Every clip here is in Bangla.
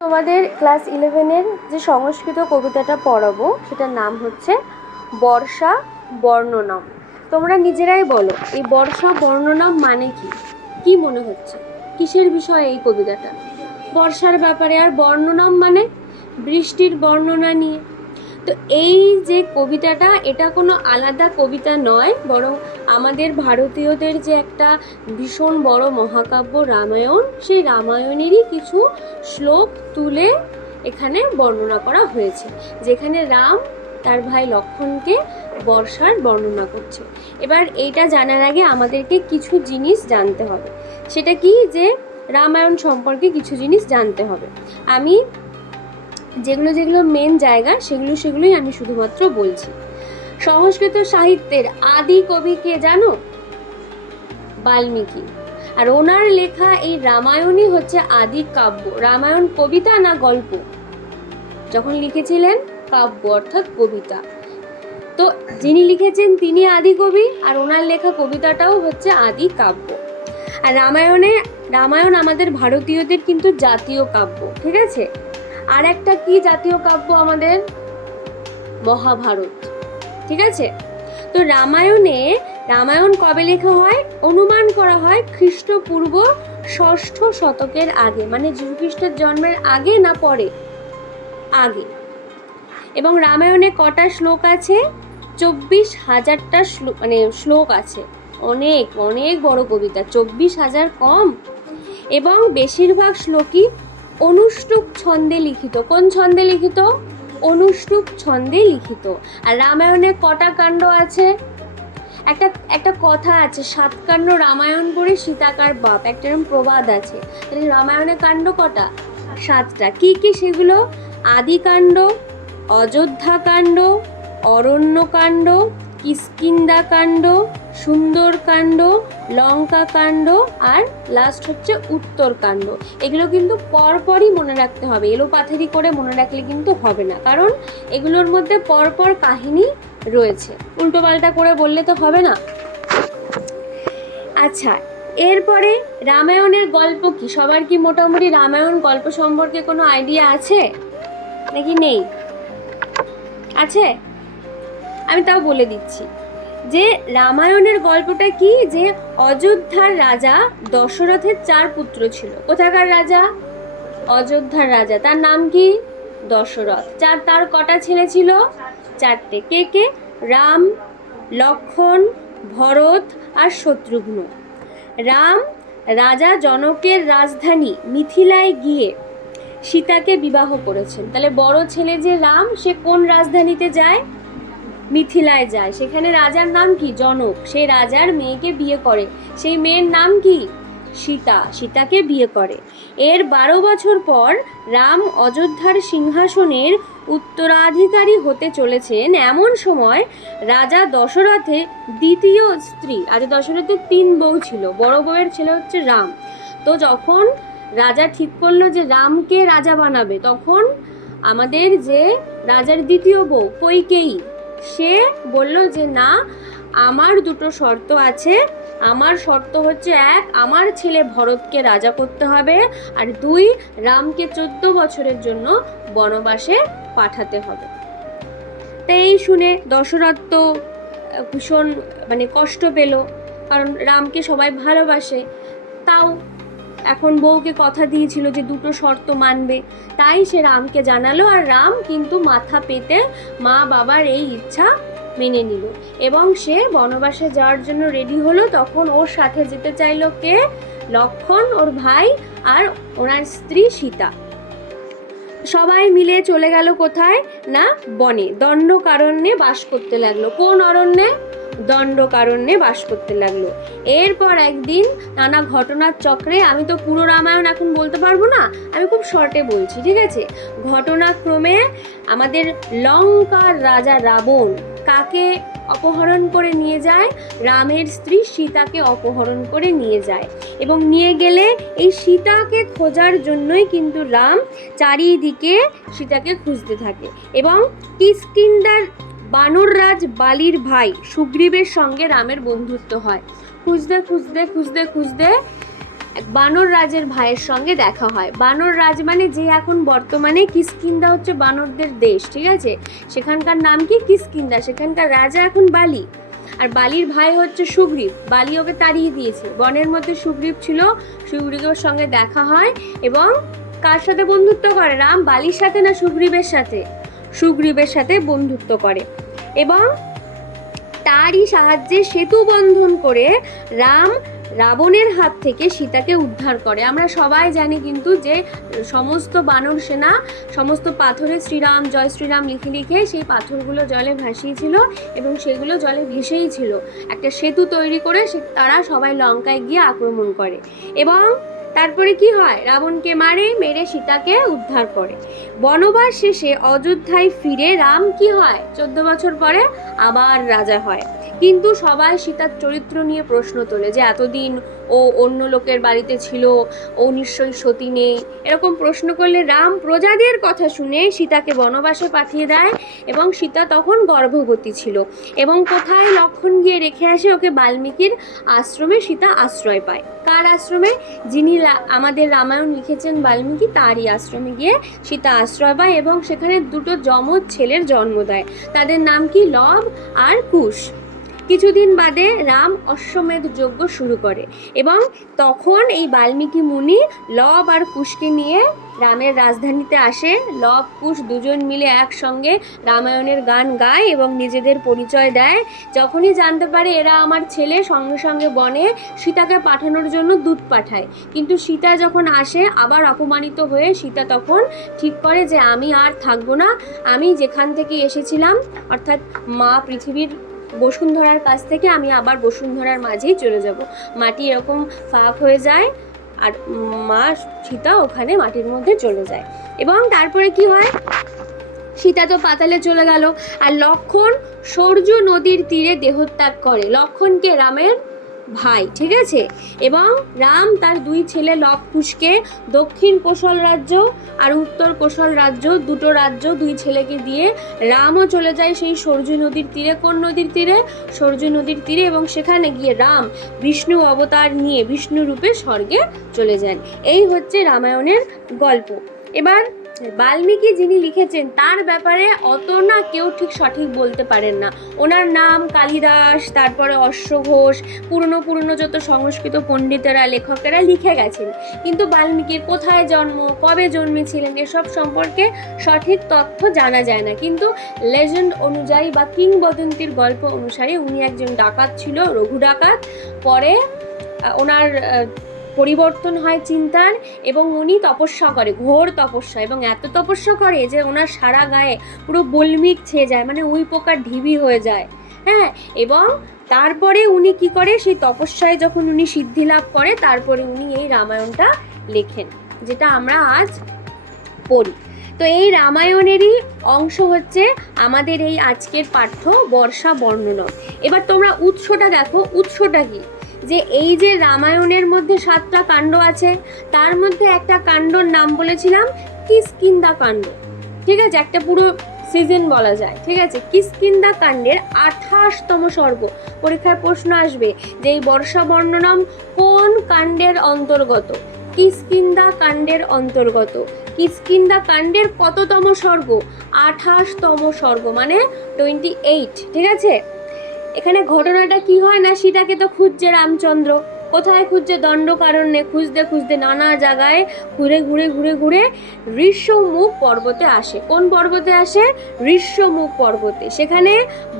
তোমাদের ক্লাস 11-এর যে সংস্কৃত কবিতাটা পড়াবো সেটার নাম হচ্ছে বর্ষা বর্ণনম। তোমরা নিজেরাই বলো এই বর্ষা বর্ণনম মানে কি? কি মনে হচ্ছে কিসের বিষয়ে এই কবিতাটা? বর্ষার ব্যাপারে। আর বর্ণনম মানে বৃষ্টির বর্ণনা নিয়ে। তো এই যে কবিতাটা, এটা কোনো আলাদা কবিতা নয়, বরং আমাদের ভারতীয়দের যে একটা ভীষণ বড় মহাকাব্য রামায়ণ, সেই রামায়ণেরই কিছু শ্লোক তুলে এখানে বর্ণনা করা হয়েছে, যেখানে রাম তার ভাই লক্ষ্মণকে বর্ষার বর্ণনা করছে। এবার এইটা জানার আগে আমাদেরকে কিছু জিনিস জানতে হবে। সেটা কি? যে রামায়ণ সম্পর্কে কিছু জিনিস জানতে হবে। আমি যেগুলো মেন জায়গা সেগুলোই আমি শুধুমাত্র বলছি। সংস্কৃত সাহিত্যের আদি কবি কে জানো? বাল্মীকি। আর ওনার লেখা এই রামায়ণই হচ্ছে আদি কাব্য। রামায়ণ কবিতা না গল্প? যখন লিখেছিলেন কাব্য অর্থাৎ কবিতা। তো যিনি লিখেছেন তিনি আদি কবি, আর ওনার লেখা কবিতাটাও হচ্ছে আদি কাব্য। আর রামায়ণ আমাদের ভারতীয়দের কিন্তু জাতীয় কাব্য, ঠিক আছে? আর একটা কি জাতীয় কাব্য আমাদের? মহাভারত, ঠিক আছে? তো রামায়ণ কবে লেখা হয়? অনুমান করা হয় খ্রিস্টপূর্ব 6ষ্ঠ শতকের আগে, মানে যীশুখ্রিস্টের জন্মের আগে না পরে? আগে। এবং রামায়ণে কটা শ্লোক আছে? 24,000টা শ্লোক আছে। অনেক অনেক বড় কবিতা, 24,000 কম। এবং বেশিরভাগ শ্লোকই অনুষ্টুপ ছন্দে লিখিত। কোন ছন্দে লিখিত? অনুষ্টুপ ছন্দে লিখিত। আর রামায়ণে কটা কাণ্ড আছে? একটা কথা আছে, 7 কাণ্ড রামায়ণ পড়ে সীতাকার বাপ, একটা এরকম প্রবাদ আছে। তাহলে রামায়ণে কাণ্ড কটা? 7টা। কি কি সেগুলো? আদিকাণ্ড, অযোধ্যাকাণ্ড, অরণ্যকাণ্ড, কিষ্কিন্ধাকাণ্ড, সুন্দরকাণ্ড, লঙ্কাকাণ্ড, আর লাস্ট হচ্ছে উত্তরকাণ্ড। এগুলো কিন্তু পরপরই মনে রাখতে হবে, এলোপাথারি করে মনে রাখলে কিন্তু হবে না, কারণ এগুলোর মধ্যে পরপর কাহিনী রয়েছে। উল্টোপাল্টা করে বললে তো হবে না। আচ্ছা, এরপরে রামায়ণের গল্প কি? সবার কি মোটামুটি রামায়ণ গল্প সম্পর্কে কোনো আইডিয়া আছে নাকি নেই? আছে? আমি তাও বলে দিচ্ছি যে রামায়ণের গল্পটা কি, যে অযোধ্যার রাজা দশরথের 4 পুত্র ছিল। কোথাকার রাজা? অযোধ্যার রাজা। তার নাম কি? দশরথ। তার কটা ছেলে ছিল? 4টে। কে কে? রাম, লক্ষ্মণ, ভরত আর শত্রুঘ্ন। রাম রাজা জনকের রাজধানী মিথিলায় গিয়ে সীতাকে বিবাহ করেছেন। তাহলে বড় ছেলে যে রাম, সে কোন রাজধানীতে যায়? মিথিলায় যায়। সেখানে রাজার নাম কি? জনক। সেই রাজার মেয়েকে বিয়ে করে। সেই মেয়ের নাম কি? সীতা। সীতাকে বিয়ে করে। এর 12 বছর পর রাম অযোধ্যার সিংহাসনের উত্তরাধিকারী হতে চলেছেন। এমন সময় রাজা দশরথের দ্বিতীয় স্ত্রী, রাজা দশরথের 3 বউ ছিল, বড় বউয়ের ছেলে হচ্ছে রাম। তো যখন রাজা ঠিক করলো যে রামকে রাজা বানাবে, তখন আমাদের যে রাজার দ্বিতীয় বউ কইকেয়ী, সে বলল যে না, আমার 2টো শর্ত আছে। আমার শর্ত হচ্ছে 1, আমার ছেলে ভরতকে রাজা করতে হবে, আর 2, রামকে 14 বছরের জন্য বনবাসে পাঠাতে হবে। তাই এই শুনে দশরথ তো ভীষণ কষ্ট পেল, কারণ রামকে সবাই ভালোবাসে। তাও এখন বউকে কথা দিয়েছিল যে 2টো শর্ত মানবে, তাই সে রামকে জানালো। আর রাম কিন্তু মাথা পেতে মা বাবার এই ইচ্ছা মেনে নিল এবং সে বনবাসে যাওয়ার জন্য রেডি হলো। তখন ওর সাথে যেতে চাইলো কে? লক্ষ্মণ, ওর ভাই, আর ওনার স্ত্রী সীতা। সবাই মিলে চলে গেল কোথায়? না, বনে, দণ্ডকারণ্যে বাস করতে লাগলো। কোন অরণ্যে? দণ্ডকারণ্যে বাস করতে লাগলো। এরপর একদিন নানা ঘটনার চক্রে, আমি তো পুরো রামায়ণ এখন বলতে পারবো না, আমি খুব শর্টে বলছি, ঠিক আছে? ঘটনাক্রমে আমাদের লঙ্কার রাজা রাবণ কাকে অপহরণ করে নিয়ে যায়? রামের স্ত্রী সীতাকে অপহরণ করে নিয়ে যায়। এবং নিয়ে গেলে এই সীতাকে খোঁজার জন্যই কিন্তু রাম চারিদিকে সীতাকে খুঁজতে থাকে। এবং কিষ্কিন্ধার বানররাজ বালির ভাই সুগ্রীবের সঙ্গে রামের বন্ধুত্ব হয়। খুঁজতে খুঁজতে খুঁজতে খুঁজতে এক বানর রাজের ভাইয়ের সঙ্গে দেখা হয়। বানর রাজ মানে যে এখন বর্তমানে কিষ্কিন্ধা হচ্ছে বানরদের দেশ, ঠিক আছে, সেখানকার নাম কি কিষ্কিন্ধা, সেখানকার রাজা এখন বালি, আর বালির ভাই হচ্ছে সুগ্রীব। বালি ওকে তাড়িয়ে দিয়েছে, বনের মধ্যে সুগ্রীব ছিল, সুগ্রীবের সঙ্গে দেখা হয় এবং কার সাথে বন্ধুত্ব করে? রাম বালির সাথে না সুগ্রীবের সাথে? সুগ্রীবের সাথে বন্ধুত্ব করে এবং তারই সাহায্যে সেতু বন্ধন করে রাম রাবণের হাত থেকে সীতাকে উদ্ধার করে। আমরা সবাই জানি কিন্তু যে সমস্ত বানর সেনা সমস্ত পাথরে শ্রীরাম জয় শ্রীরাম লিখে লিখে সেই পাথরগুলো জলে ভাসিয়েছিল এবং সেগুলো জলে ভেসেই ছিল। একটা সেতু তৈরি করে তারা সবাই লঙ্কায় গিয়ে আক্রমণ করে এবং তারপরে কি হয়? রাবণকে মেরে সীতাকে উদ্ধার করে। বনবাস শেষে অযোধ্যায় ফিরে রাম কি হয়? 14 বছর পরে আবার রাজা হয়। কিন্তু সবাই সীতার চরিত্র নিয়ে প্রশ্ন তোলে যে এতদিন ও অন্য লোকের বাড়িতে ছিল, ও নিশ্চয়ই সতী নেই, এরকম প্রশ্ন করলে রাম প্রজাদের কথা শুনে সীতাকে বনবাসে পাঠিয়ে দেয় এবং সীতা তখন গর্ভবতী ছিল এবং কোথায়? লক্ষ্মণ গিয়ে রেখে আসে ওকে বাল্মীকির আশ্রমে সীতা আশ্রয় পায়। কার আশ্রমে? যিনি আমাদের রামায়ণ লিখেছেন বাল্মীকি, তারই আশ্রমে গিয়ে সীতা আশ্রয় পায় এবং সেখানে দুটো যমজ ছেলের জন্ম দেয়। তাদের নাম কি? লব আর কুশ। কিছুদিন বাদে রাম অশ্বমেধ যজ্ঞ শুরু করে এবং তখন এই বাল্মীকি মুনি লব আর কুশকে নিয়ে রামের রাজধানীতে আসে। লব কুশ দুজন মিলে একসঙ্গে রামায়ণের গান গায় এবং নিজেদের পরিচয় দেয়। যখনই জানতে পারে এরা আমার ছেলে, সঙ্গে সঙ্গে বনে সীতাকে পাঠানোর জন্য দূত পাঠায়। কিন্তু সীতা যখন আসে আবার অপমানিত হয়ে সীতা তখন ঠিক করে যে আমি আর থাকবো না, আমি যেখান থেকে এসেছিলাম অর্থাৎ মা পৃথিবীর বসুন্ধরার কাছ থেকে আমি আবার বসুন্ধরার মাঝেই চলে যাব। মাটি এরকম ফাঁক হয়ে যায় আর মা সীতা ওখানে মাটির মধ্যে চলে যায় এবং তারপরে কি হয়? সীতা তো পাতালে চলে গেল আর লক্ষ্মণ সরযূ নদীর তীরে দেহত্যাগ করে। লক্ষ্মণকে রামের ভাই, ঠিক আছে, এবং রাম তার দুই ছেলে লব কুশকে দক্ষিণ কোশল রাজ্য আর উত্তর কোশল রাজ্য, দুটো রাজ্য দুই ছেলেকে দিয়ে রামও চলে যায় সেই সরযূ নদীর তীরে। কোন নদীর তীরে? সরযূ নদীর তীরে। এবং সেখানে গিয়ে রাম বিষ্ণু অবতার নিয়ে বিষ্ণু রূপে স্বর্গে চলে যান। এই হচ্ছে রামায়ণের গল্প। এবার বাল্মীকি যিনি লিখেছেন তার ব্যাপারে অত না কেউ ঠিক সঠিক বলতে পারেন না। ওনার নাম কালিদাস, তারপরে অশ্বঘোষ, পুরনো যত সংস্কৃত পণ্ডিতেরা লেখকেরা লিখে গেছেন, কিন্তু বাল্মীকির কোথায় জন্ম, কবে জন্মেছিলেন এসব সম্পর্কে সঠিক তথ্য জানা যায় না। কিন্তু লেজেন্ড অনুযায়ী বা কিংবদন্তির গল্প অনুসারে উনি একজন ডাকাত ছিল, রঘু ডাকাত। পরে ওনার পরিবর্তন হয় চিন্তার এবং উনি তপস্যা করে, ঘোর তপস্যা, এবং এত তপস্যা করে যে ওনার সারা গায়ে পুরো বলমিক ছেয়ে যায়, মানে উই পোকার ঢিবি হয়ে যায়। হ্যাঁ, এবং তারপরে উনি কি করে? সেই তপস্যায় যখন উনি সিদ্ধি লাভ করে তারপরে উনি এই রামায়ণটা লেখেন, যেটা আমরা আজ পড়ি। তো এই রামায়ণেরই অংশ হচ্ছে আমাদের এই আজকের পাঠ্য বর্ষা বর্ণনা। এবার তোমরা উৎসটা দেখো, উৎসটা কি? যে এই যে রামায়ণের মধ্যে 7টা কাণ্ড আছে, তার মধ্যে একটা কাণ্ডর নাম বলেছিলাম কিষ্কিন্ধা কাণ্ড, ঠিক আছে, একটা পুরো সিজন বলা যায়, ঠিক আছে। কিষ্কিন্ধা কাণ্ডের 28তম সর্গ। পরীক্ষায় প্রশ্ন আসবে যে এই বর্ষা বর্ণনাম কোন কাণ্ডের অন্তর্গত? কিষ্কিন্ধা কাণ্ডের অন্তর্গত। কিষ্কিন্ধা কাণ্ডের কততম সর্গ? 28তম সর্গ, মানে 28, ঠিক আছে। এখানে ঘটনাটা কি হয় না, সীতাকে তো খুঁজছে রামচন্দ্র। কোথায় খুঁজছে? দণ্ডকারণ্যে খুঁজতে খুঁজতে নানা জায়গায় ঘুরে ঋষ্যমুখ পর্বতে আসে। কোন পর্বতে আসে? ঋষ্যমুখ পর্বতে। সেখানে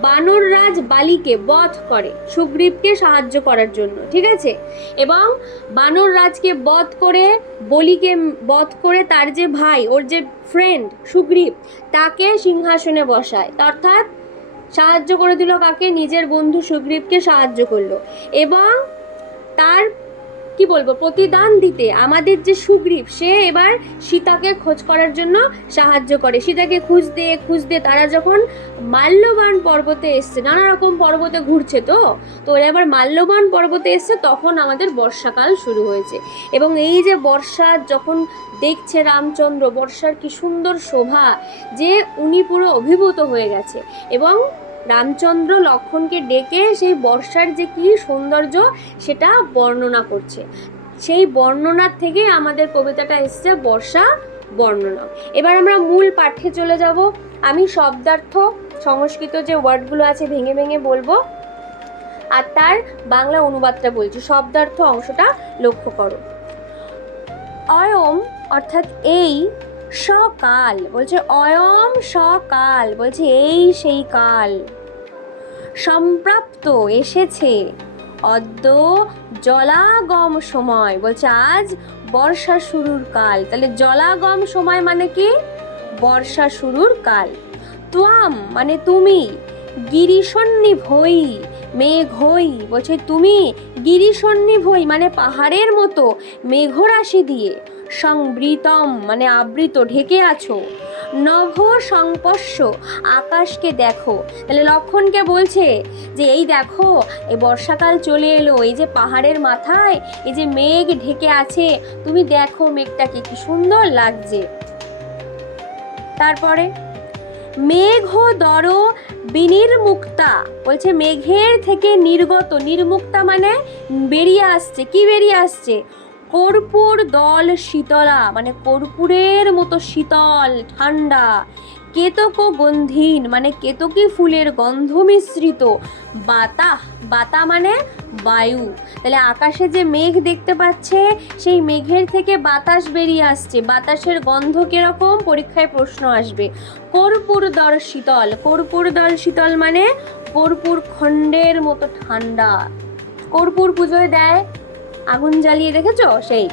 বানররাজ বালিকে বধ করে সুগ্রীবকে সাহায্য করার জন্য, ঠিক আছে। এবং বানররাজকে বধ করে, বলিকে বধ করে, তার যে ভাই, ওর যে ফ্রেন্ড সুগ্রীব, তাকে সিংহাসনে বসায়, অর্থাৎ সাহায্য করে দিল কাকে? নিজের বন্ধু সুগ্রীবকে সাহায্য করলো। এবং তার কি বলবো, প্রতিদান দিতে আমাদের যে সুগ্রীব, সে এবার সীতাকে খোঁজ করার জন্য সাহায্য করে। সীতাকে খুঁজতে তারা যখন মাল্যবান পর্বতে এসছে, নানা রকম পর্বতে ঘুরছে, তো এবার মাল্যবান পর্বতে এসছে, তখন আমাদের বর্ষাকাল শুরু হয়েছে। এবং এই যে বর্ষা যখন দেখছে রামচন্দ্র, বর্ষার কি সুন্দর শোভা, যে উনি পুরো অভিভূত হয়ে গেছে। এবং রামচন্দ্র লক্ষ্মণকে ডেকে সেই বর্ষার যে কি সৌন্দর্য সেটা বর্ণনা করছে। সেই বর্ণনার থেকেই আমাদের কবিতাটা এসছে বর্ষা বর্ণনা। এবার আমরা মূল পাঠ্যে চলে যাব। আমি শব্দার্থ সংস্কৃত যে ওয়ার্ডগুলো আছে ভেঙে ভেঙে বলবো, আর তার বাংলা অনুবাদটা বলছি। শব্দার্থ অংশটা লক্ষ্য করো। অয়ম অর্থাৎ এই, সকাল বলছে অয়ম সকাল বলছে এই সেই কাল। সম্প্রাপ্ত এসেছে, অদ্য জলাগম সময় বলছে আজ বর্ষা শুরুর কাল। তাহলে জলাগম সময় মানে কি? বর্ষা শুরুর কাল। ত্বাম মানে তুমি, গিরিসন্নিভৈ মেঘই বলছে তুমি গিরিসন্নিভৈ মানে পাহাড়ের মতো মেঘরাশি দিয়ে, সংবৃতম মানে আবৃত ঢেকে আছো, নভ সংপস্য আকাশকে দেখো। তাহলে লক্ষণকে বলছে যে এই দেখো এই বর্ষাকাল চলে এলো, এই যে পাহাড়ের মাথায় এই যে মেঘ ঢেকে আছে, তুমি দেখো মেঘটাকে কি সুন্দর লাগছে। তারপরে মেঘ দর বিনির্মুক্তা বলছে মেঘের থেকে নির্গত, নির্মুক্তা মানে বেরিয়ে আসছে। কি বেরিয়ে আসছে? কর্পূর দল শীতলা মানে কর্পূরের মতো শীতল ঠান্ডা। কেতক গন্ধীন মানে কেতকী ফুলের গন্ধ মিশ্রিত। বাতাহ, বাতা মানে বায়ু। তাহলে আকাশে যে মেঘ দেখতে পাচ্ছে সেই মেঘের থেকে বাতাস বেরিয়ে আসছে। বাতাসের গন্ধ কিরকম? পরীক্ষায় প্রশ্ন আসবে। কর্পূর দল শীতল, কর্পূর দল শীতল মানে কর্পূর খণ্ডের মতো ঠান্ডা। কর্পূর পুজোয় দেয়, আগুন জ্বালিয়ে দেখেছো সেই।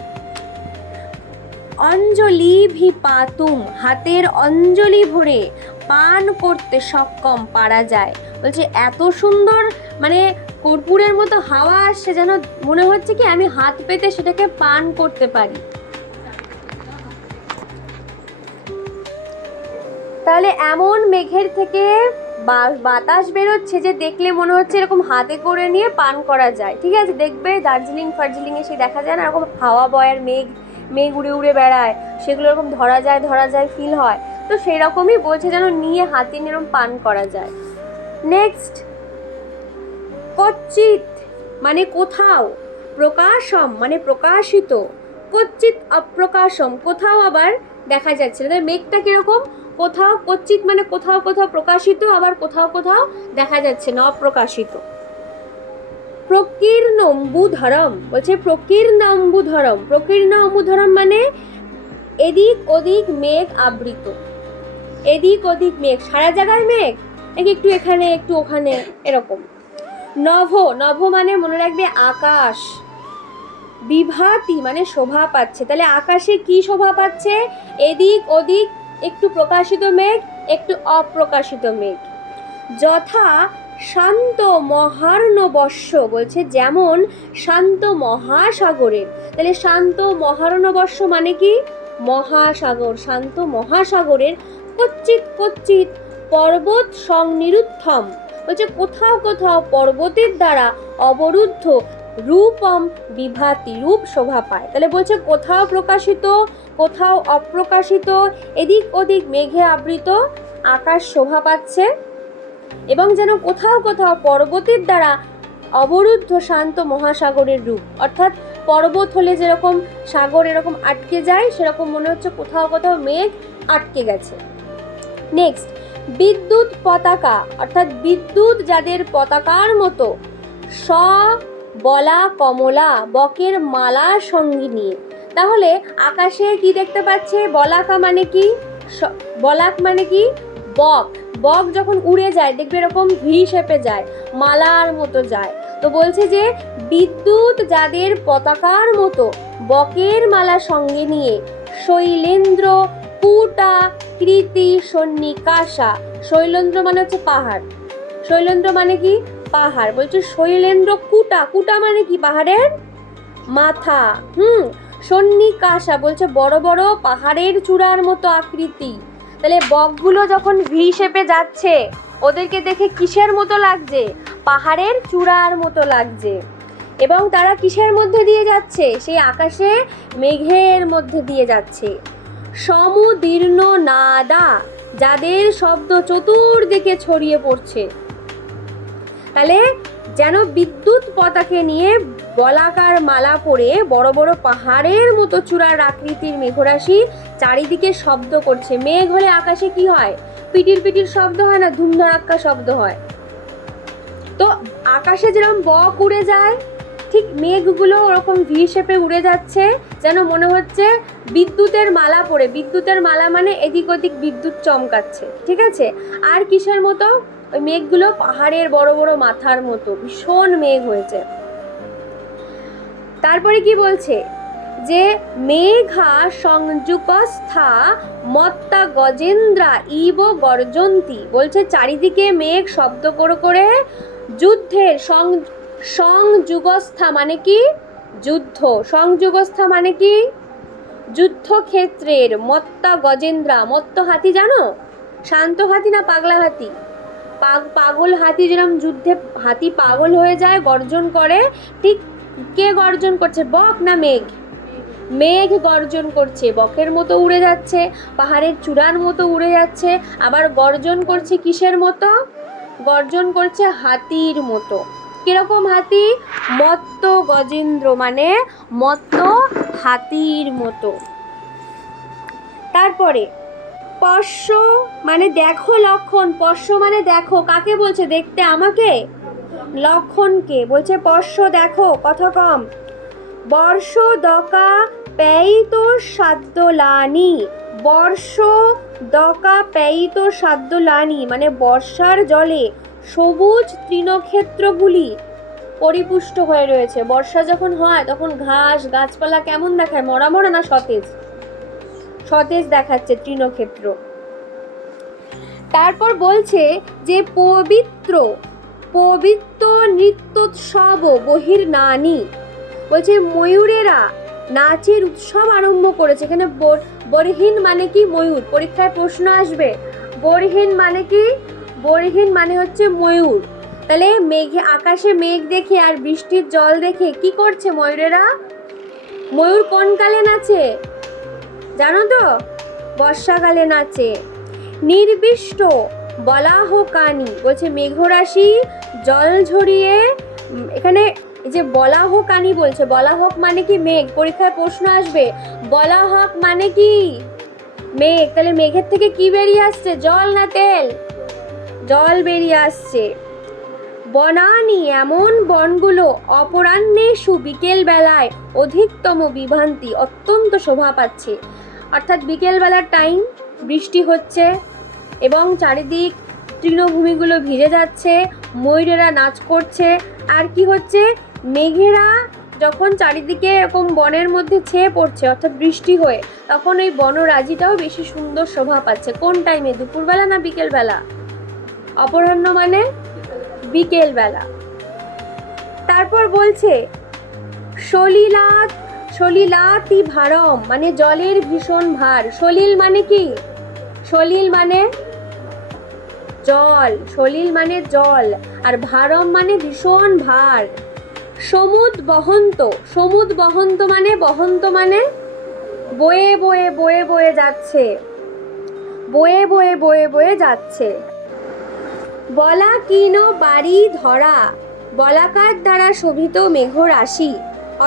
অঞ্জলি ভি পাতুম হাতের অঞ্জলি ভরে পান করতে সক্ষম পারা যায়। বলছে এত সুন্দর মানে কর্পূরের মতো হাওয়া আসছে, যেন মনে হচ্ছে কি আমি হাত পেতে সেটাকে পান করতে পারি। তাহলে এমন মেঘের থেকে বাতাস বেরোচ্ছে যে দেখলে মনে হচ্ছে এরকম হাতে করে নিয়ে পান করা যায়। ঠিক আছে, দেখবে দার্জিলিং ফার্জিলিংয়ে সে দেখা যায় না এরকম হাওয়া বয়ার মেঘ, মেঘ উড়ে উড়ে বেড়ায়, সেগুলো এরকম ধরা যায় ফিল হয়। তো সেই রকমই বলছে যেন নিয়ে হাতে নিয়ে এরকম পান করা যায়। নেক্সট, কচ্চিৎ মানে কোথাও, প্রকাশম মানে প্রকাশিত, কচ্চিৎ অপ্রকাশম কোথাও আবার দেখা যাচ্ছে না। মেঘটা কিরকম? কোথাও কচ্চিৎ মানে কোথাও কোথাও প্রকাশিত, আবার কোথাও কোথাও দেখা যাচ্ছে না, অপ্রকাশিত। প্রকীর্ণ অম্বুধরম বলছে প্রকীর্ণ অম্বুধরম, প্রকীর্ণ অম্বুধরম মানে এদিক ওদিক মেঘ আবৃত, এদিক ওদিক মেঘ, সারা জায়গায় মেঘ, একটু এখানে একটু ওখানে এরকম। নভ, নভ মানে মনে রাখবে আকাশ। বিভাতি মানে শোভা পাচ্ছে। তাহলে আকাশে কি শোভা পাচ্ছে? এদিক ওদিক একটু প্রকাশিত মেঘ, একটু অপ্রকাশিত মেঘ। যথা শান্ত মহার্ণবস্য বলছে যেমন শান্ত মহাসাগরের। তাহলে শান্ত মহার্ণবস্য মানে কি? মহাসাগর, শান্ত মহাসাগরের। কচ্চিৎ কচ্চিৎ পর্বত সংনিরুদ্ধম বলছে কোথাও কোথাও পর্বতের দ্বারা অবরুদ্ধ, রূপম বিভাতি রূপ শোভা পায়। তাহলে বলছে কোথাও প্রকাশিত কোথাও অপ্রকাশিত, এদিক ওদিক মেঘে আবৃত আকাশ শোভা পাচ্ছে, এবং যেন কোথাও কোথাও পর্বতের দ্বারা অবরুদ্ধ শান্ত মহাসাগরের রূপ। অর্থাৎ পর্বত হলে যেরকম সাগর এরকম আটকে যায়, সেরকম মনে হচ্ছে কোথাও কোথাও মেঘ আটকে গেছে। নেক্সট, বিদ্যুৎ পতাকা অর্থাৎ বিদ্যুৎ যাদের পতাকার মতো, স বলা কমলা বকের মালা সঙ্গী নিয়ে। তাহলে আকাশে কি দেখতে পাচ্ছে? বলাকা মানে কি? বলাক মানে কি? বক। বক যখন উড়ে যায় দেখবে এরকম ভি শেপে যায়, মালার মতো যায়। তো বলছে যে বিদ্যুৎ যাদের পতাকার মতো বকের মালা সঙ্গে নিয়ে, শৈলেন্দ্র কুটা কৃতি সন্নিকাশা। শৈলেন্দ্র মানে হচ্ছে পাহাড়, শৈলেন্দ্র মানে কি? পাহাড়। বলছে শৈলেন্দ্র কুটা, কুটা মানে কি? পাহাড়ের মাথা। সন্নিকাশা বলছে বড় বড় পাহাড়ের চূড়ার মতো আকৃতি। তাহলে বকগুলো যখন ভি শেপে যাচ্ছে ওদেরকে দেখে কিসের মতো লাগছে? পাহাড়ের চূড়ার মতো লাগছে। এবং তারা কিসের মধ্যে দিয়ে যাচ্ছে? সেই আকাশে মেঘের মধ্যে দিয়ে যাচ্ছে। সমুদীর্ণ নাদা যাদের শব্দ চতুর্দিকে ছড়িয়ে পড়ছে। তাহলে যেন বিদ্যুৎ পতাকা নিয়ে বলাকার মালা পরে বড় বড় পাহাড়ের মতো চূড়ার আকৃতির মেঘরাশি চারিদিকে শব্দ করছে। মেঘ হলে আকাশে কি হয়? পিটির পিটির শব্দ হয় না, ধুমধারাক্কা শব্দ হয়। তো আকাশে যেরকম বক উড়ে যায়, ঠিক মেঘগুলো ওরকম ভি শেপে উড়ে যাচ্ছে, যেন মনে হচ্ছে বিদ্যুতের মালা পড়ে। বিদ্যুতের মালা মানে এদিক ওদিক বিদ্যুৎ চমকাচ্ছে, ঠিক আছে। আর কিসের মতো? ওই মেঘগুলো পাহাড়ের বড় বড় মাথার মতো, ভীষণ মেঘ হয়েছে। তারপরে কি বলছে যে মেঘা সংযুগস্থা মত্তা গজেন্দ্রা ইব গর্জন্তি। বলছে চারিদিকে মেঘ শব্দ করে করে যুদ্ধের সংযুগস্থা মানে কি? যুদ্ধ। সংযুগস্থা মানে কি? যুদ্ধক্ষেত্রের মত্তা গজেন্দ্রা। মত্ত হাতি জানো? শান্ত হাতি না পাগলা হাতি? পাগল হাতি যেরকম যুদ্ধে হাতি পাগল হয়ে যায়, গর্জন করে, ঠিক কে গর্জন করছে? বক না মেঘ? মেঘ গর্জন করছে, বকের মতো উড়ে যাচ্ছে, পাহাড়ের চূড়ার মতো উড়ে যাচ্ছে, আবার গর্জন করছে কিসের মতো? গর্জন করছে হাতির মতো। কিরকম হাতি? মত্ত গজেন্দ্র মানে মত্ত হাতির মতো। তারপরে পশ্য মানে দেখো লক্ষণ। পশ্য মানে দেখো, কাকে বলছে? দেখতে আমাকে? লক্ষণকে বলছে পশ্য দেখো, কথা কম। বর্ষ দকা পেয়িত সাদ্যলানি। বর্ষ দকা পেয়িত সাদ্যলানি মানে বর্ষার জলে সবুজ তৃণক্ষেত্রগুলি পরিপুষ্ট হয়ে রয়েছে। বর্ষা যখন হয় তখন ঘাস গাছপালা কেমন দেখায়? মরা মরা না সতেজ? সতেজ দেখাচ্ছে তৃণক্ষেত্র। তারপর বলছে যে পবিত্র পবিত্র নৃত্যোৎসব বহির্নানি। বলছে ময়ূরেরা নাচের উৎসব আরম্ভ করেছে। এখানে বরহীন মানে কি? ময়ূর। পরীক্ষায় প্রশ্ন আসবে বরহীন মানে কি? বরহীন মানে হচ্ছে ময়ূর। তাহলে মেঘে আকাশে মেঘ দেখে আর বৃষ্টির জল দেখে কি করছে ময়ূরেরা? ময়ূর কোন কালে নাচে জানো তো? বর্ষাকালে নাচে। নির্বিষ্ট বলাহকানি। বলছে মেঘরাশি জল ঝরিয়ে, এখানে যে বলাহকানি বলছে, বলাহক মানে কি? মেঘ। পরীক্ষায় প্রশ্ন আসবে বলাহক মানে কি? মেঘ। তাহলে মেঘের থেকে কি বেরিয়ে আসছে? জল না তেল? জল বেরিয়ে আসছে। বনানি এমন বনগুলো অপরাহ্নেষু বিকেল বেলায় অধিকতম বিভ্রান্তি অত্যন্ত শোভা পাচ্ছে। অর্থাৎ বিকেল বেলার টাইম, বৃষ্টি হচ্ছে এবং চারিদিক তৃণভূমিগুলো ভিজে যাচ্ছে, ময়ূরেরা নাচ করছে। আর কি হচ্ছে? মেঘেরা যখন চারিদিকে এরকম বনের মধ্যে ছেয়ে পড়ছে অর্থাৎ বৃষ্টি হয়ে, তখন ওই বনরাজিটাও বেশি সুন্দর শোভা পাচ্ছে। কোন টাইমে? দুপুরবেলা না বিকেলবেলা? অপরাহ্ন মানে বিকেলবেলা। তারপর বলছে সলিলাতি ভারম মানে জলের ভীষণ ভার। সলিল মানে কি? সলিল মানে জল। সলিল মানে জল, আর ভারম মানে ভীষণ ভার। সমুদ বহন্ত। সমুদ বহন্ত মানে? বহন্ত মানে বয়ে বয়ে বয়ে বয়ে যাচ্ছে, বয়ে বয়ে বয়ে বয়ে যাচ্ছে। বলা কিন বাড়ি ধরা। বলাকার দ্বারা শোভিত মেঘরাশি,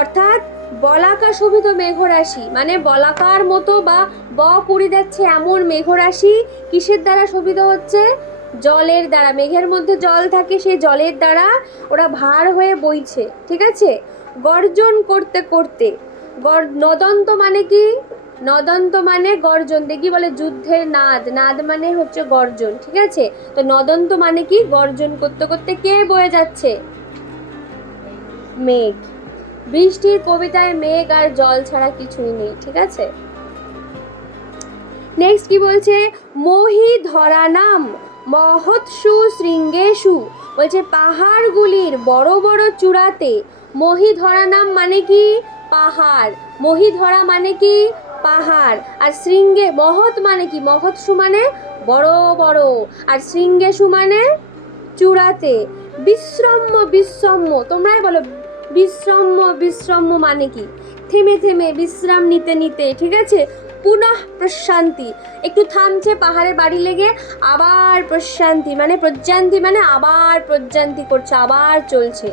অর্থাৎ বলাকা শোভিত মেঘরাশি মানে বলাকার মতো বা বক উড়ে যাচ্ছে এমন মেঘরাশি কিসের দ্বারা শোভিত হচ্ছে? জলের দ্বারা। মেঘের মধ্যে জল থাকে, সেই জলের দ্বারা ওরা ভার হয়ে বইছে, ঠিক আছে। গর্জন করতে করতে। নদন্ত মানে কি? নদন্ত মানে গর্জন। দেখি বলে যুদ্ধের নাদ। নাদ মানে হচ্ছে গর্জন, ঠিক আছে। তো নদন্ত মানে কি? গর্জন করতে করতে কে বয়ে যাচ্ছে? মেঘ। বৃষ্টির কবিতায় মেঘ আর জল ছাড়া কিছুই নেই, ঠিক আছে। নেক্সট কি বলছে? মোহি ধরানাম মহৎসু শৃঙ্গেশু। বলছে পাহাড়গুলির বড় বড় চূড়াতে। মোহি ধরানাম মানে কি? পাহাড়। মোহি ধরা মানে কি? পাহাড়। আর শৃঙ্গে মহৎ মানে কি? মহৎসু মানে বড় বড়, আর শৃঙ্গেশু মানে চূড়াতে। বিশ্রম্য বিশ্রম্য, তোমরাই বলো বিশ্রম্য বিশ্রম্য মানে কি? থেমে থেমে, বিশ্রাম নিতে নিতে, ঠিক আছে। পুনঃ প্রশান্তি, একটু থামছে পাহাড়ে বাড়ি লেগে, আবার প্রশান্তি মানে প্রজ্জান্তি মানে আবার প্রজ্জান্তি করছে, আবার চলছে।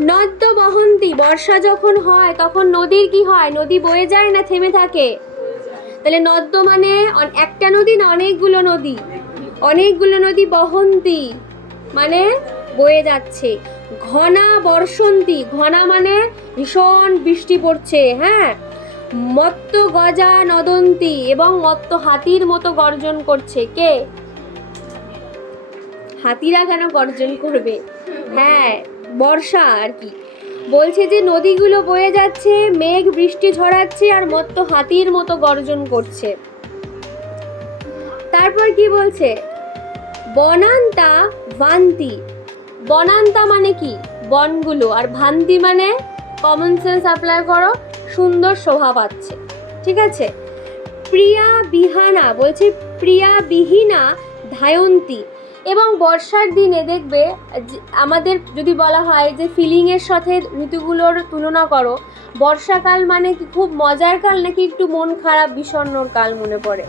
নদ্য বহন্তি, বর্ষা যখন হয় তখন নদীর কি হয়? নদী বয়ে যায় না থেমে থাকে? তাহলে নদ্য মানে একটা নদী না অনেকগুলো নদী? অনেকগুলো নদী বহন্তি মানে বয়ে যাচ্ছে। ঘনা বর্ষন্তি, ঘনা মানে ভীষণ বৃষ্টি পড়ছে, হ্যাঁ। মত্ত গজা নদন্তি, এবং মত্ত হাতির মতো গর্জন করছে। কে? হাতিরা কেন গর্জন করবে? হ্যাঁ, বর্ষা আর কি। বলছে যে নদীগুলো বয়ে যাচ্ছে, মেঘ বৃষ্টি ঝরাচ্ছে, আর মত্ত হাতির মতো গর্জন করছে। তারপর কি বলছে? বনান্তা ভান্তি, বনান্তা মানে কি? বনগুলো, আর ভান্তি মানে কমন সেন্স অ্যাপ্লাই করো, সুন্দর শোভা পাচ্ছে। ঠিক আছে। প্রিয়া বিহানা, বলছে প্রিয়া বিহীনা ধায়ন্তী, এবং বর্ষার দিনে দেখবে আমাদের যদি বলা হয় যে ফিলিংয়ের সাথে ঋতুগুলোর তুলনা করো, বর্ষাকাল মানে কি খুব মজার কাল নাকি একটু মন খারাপ বিষণ্ণর কাল মনে পড়ে?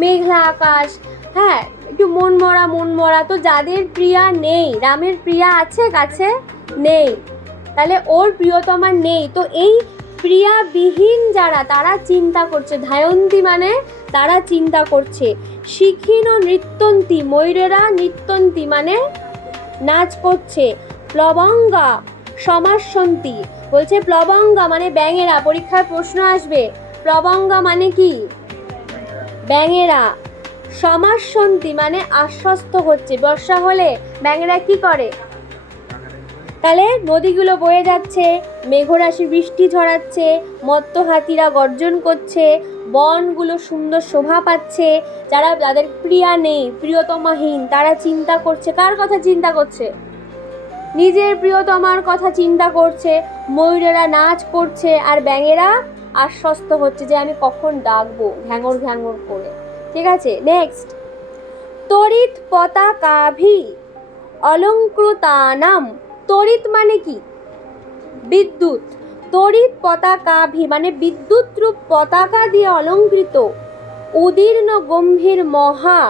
মেঘলা আকাশ, হ্যাঁ, একটু মন মরা। তো যাদের প্রিয়া নেই, রামের প্রিয়া আছে কাছে? নেই, তাহলে ওর প্রিয়তমা নেই, তো এই প্রিয়াবিহীন যারা, তারা চিন্তা করছে। ধায়ন্তী মানে তারা চিন্তা করছে। শিখিন নৃত্যন্তী, ময়ূরেরা নৃত্যন্তী মানে নাচ করছে। প্লবঙ্গা সমাসন্তী, বলছে প্লবঙ্গা মানে ব্যাঙেরা, পরীক্ষার প্রশ্ন আসবে প্লবঙ্গা মানে কি? ব্যাঙেরা। সমাসন্তী মানে আশ্বস্ত হচ্ছে। বর্ষা হলে ব্যাঙেরা কি করে? তাহলে নদীগুলো বয়ে যাচ্ছে, মেঘরাশি বৃষ্টি ঝরাচ্ছে, মত্ত হাতিরা গর্জন করছে, বনগুলো সুন্দর শোভা পাচ্ছে। যাদের প্রিয়া নেই, প্রিয়তমাহীন, তারা চিন্তা করছে। কার কথা চিন্তা করছে? নিজের প্রিয়তমার কথা চিন্তা করছে। ময়ূরেরা নাচ করছে, আর ব্যাঙেরা আশ্বস্ত হচ্ছে যে আমি কখন ডাকবো, ঘ্যাঙর ঘ্যাঙর করে। ঠিক আছে, নেক্সট। তড়িৎ পতাকাভি অলঙ্কৃতানাম, তড়িৎ মানে কি? বিদ্যুৎ। তড়িৎ পতাকাভি মানে বিদ্যুৎ রূপ পতাকা দিয়ে অলঙ্কৃত। উদীর্ণ গম্ভীর মহা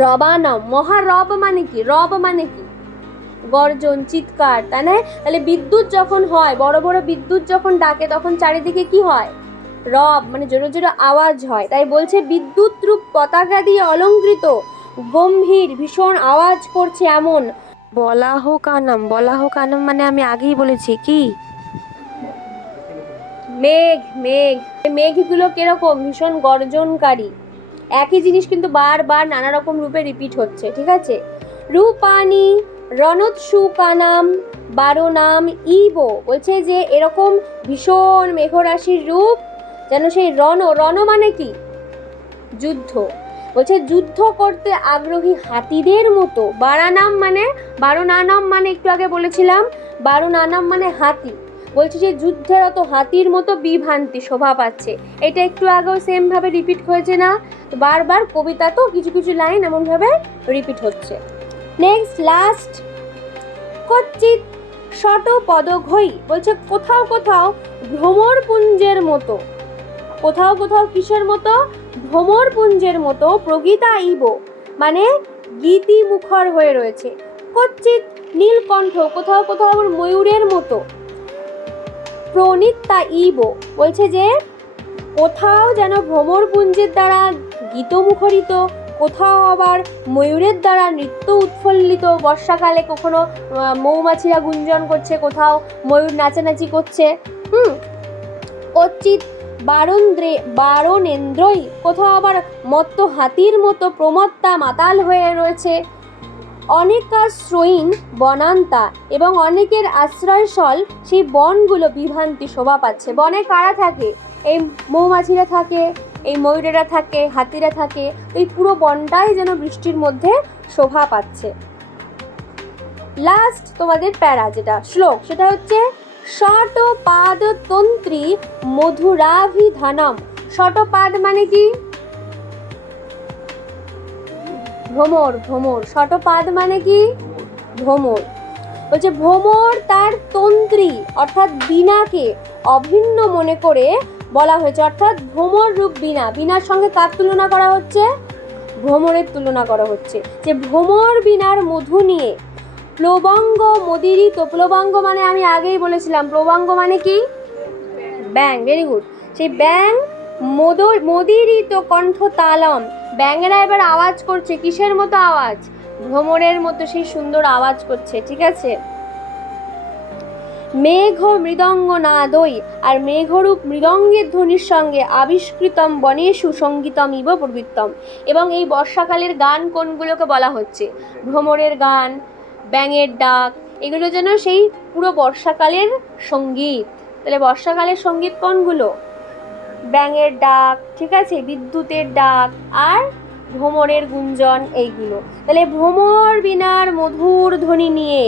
রবানম, মহারব মানে কি? রব মানে কি? গর্জন, চিৎকার, তাই না? তাহলে বিদ্যুৎ যখন হয়, বড় বড় বিদ্যুৎ যখন ডাকে, তখন চারিদিকে কি হয়? রব মানে জোরে জোরে আওয়াজ হয়। তাই বলছে বিদ্যুৎ রূপ পতাকা দিয়ে অলঙ্কৃত, গম্ভীর, ভীষণ আওয়াজ করছে এমন। বলাহকানম, বলাহকানম মানে আমি আগেই বলেছি কি? মেঘ। মেঘগুলো কিরকম? ভীষণ গর্জনকারী। একই জিনিস কিন্তু বারবার নানা রকম রূপে রিপিট হচ্ছে। ঠিক আছে। রূপানি রণৎসুকানাম বারোনাম ইবো, বলছে যে এরকম ভীষণ মেঘরাশির রূপ যেন সেই রণ মানে কি? যুদ্ধ। বলছে যুদ্ধ করতে আগ্রহী হাতিদের মতো। বারোনানাম মানে একটু আগে বলেছিলাম, বারোনানাম মানে হাতি। বলছে যে যুদ্ধরত হাতির মতো বিভ্রান্তি শোভা পাচ্ছে। এটা একটু আগেও সেম ভাবে রিপিট হয়েছে না? বারবার কবিতা তো কিছু কিছু লাইন এমন ভাবে রিপিট হচ্ছে। Next, last. কচ্চিৎ শটপদঘৈ, বলছে কোথাও কোথাও ভ্রমরপুঞ্জের মতো। কোথাও কোথাও কিসের মতো? ভ্রমরপুঞ্জের মতো। প্রগীতা ইব মানে গীতিমুখর হয়ে রয়েছে। কচ্চিৎ নীলকণ্ঠ, কোথাও কোথাও আবার ময়ূরের মতো। প্রণীতা ইব, বলছে যে কোথাও যেন ভ্রমরপুঞ্জের দ্বারা গীতমুখরিত, কোথাও আবার ময়ূরের দ্বারা নৃত্য উৎফুল্লিত। বর্ষাকালে কখনো মৌমাছিরা গুঞ্জন করছে, কোথাও ময়ূর নাচানাচি করছে। কচ্চিৎ বারণেন্দ্রই, কোথাও আবার মত্ত হাতির মতো প্রমত্তা মাতাল হয়ে রয়েছে। অনেকাশ্রয়ীন বনান্তা, এবং অনেকের আশ্রয়স্থল সেই বনগুলো বিভ্রান্তি শোভা পাচ্ছে। বনে কারা থাকে? এই মৌমাছিরা থাকে, এই ময়ূরেরা থাকে, হাতিরা থাকে। এই পুরো বনটাই যেন বৃষ্টির মধ্যে শোভা পাচ্ছে। লাস্ট তোমাদের প্যারা যেটা শ্লোক, সেটা হচ্ছে শটপাদ তন্ত্রী মধুরাভিধানম। শটপাদ মানে কি? ভ্রমর। শটপাদ মানে কি? ভ্রমর। বলছে ভ্রমর তার তন্ত্রী অর্থাৎ বীণাকে অভিন্ন মনে করে বলা হয়েছে। অর্থাৎ ভ্রমর রূপ বীণা। বীণার সঙ্গে কার তুলনা করা হচ্ছে? ভ্রমরের তুলনা করা হচ্ছে। যে ভ্রমর বীণার মধু নিয়ে প্লবঙ্গ মদিরিত, প্লবঙ্গ মানে আমি আগেই বলেছিলাম, প্লবঙ্গ মানে কি? ব্যাং, ভেরি গুড। সেই ব্যাং মদিরিত কণ্ঠ তালম, ব্যাঙেরা এবার আওয়াজ করছে, কিসের মতো আওয়াজ? ভ্রমরের মতো সেই সুন্দর আওয়াজ করছে, ঠিক আছে। মেঘ মৃদঙ্গ নাদই, আর মেঘরূপ মৃদঙ্গের ধ্বনির সঙ্গে আবিষ্কৃতম বনেষু সঙ্গীতম ইব প্রবৃত্তম। এবং এই বর্ষাকালের গান কোনগুলোকে বলা হচ্ছে? ভ্রমরের গান, ব্যাঙের ডাক, এগুলো যেন সেই পুরো বর্ষাকালের সঙ্গীত। তাহলে বর্ষাকালের সঙ্গীত কোনগুলো? ব্যাঙের ডাক, ঠিক আছে, বিদ্যুতের ডাক আর ভ্রমরের গুঞ্জন, এইগুলো। তাহলে ভ্রমর বীণার মধুর ধ্বনি নিয়ে,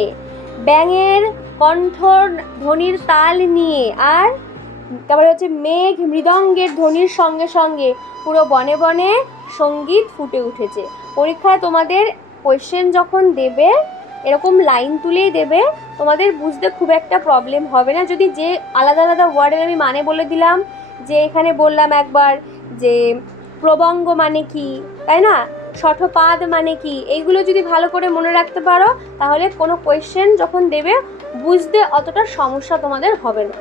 ব্যাঙের কণ্ঠর ধ্বনির তাল নিয়ে, আর তারপরে হচ্ছে মেঘ মৃদঙ্গের ধ্বনির সঙ্গে সঙ্গে পুরো বনে বনে সঙ্গীত ফুটে উঠেছে। পরীক্ষায় তোমাদের কোয়েশ্চেন যখন দেবে এরকম লাইন তুলেই দেবে, তোমাদের বুঝতে খুব একটা প্রবলেম হবে না। যদি যে আলাদা আলাদা ওয়ার্ডের আমি মানে বলে দিলাম, যে এখানে বললাম একবার যে প্রবঙ্গ মানে কি, তাই না, শঠপাদ মানে কি, এইগুলো যদি ভালো করে মনে রাখতে পারো তাহলে কোনো কোয়েশ্চেন যখন দেবে বুঝতে অতটা সমস্যা তোমাদের হবে না।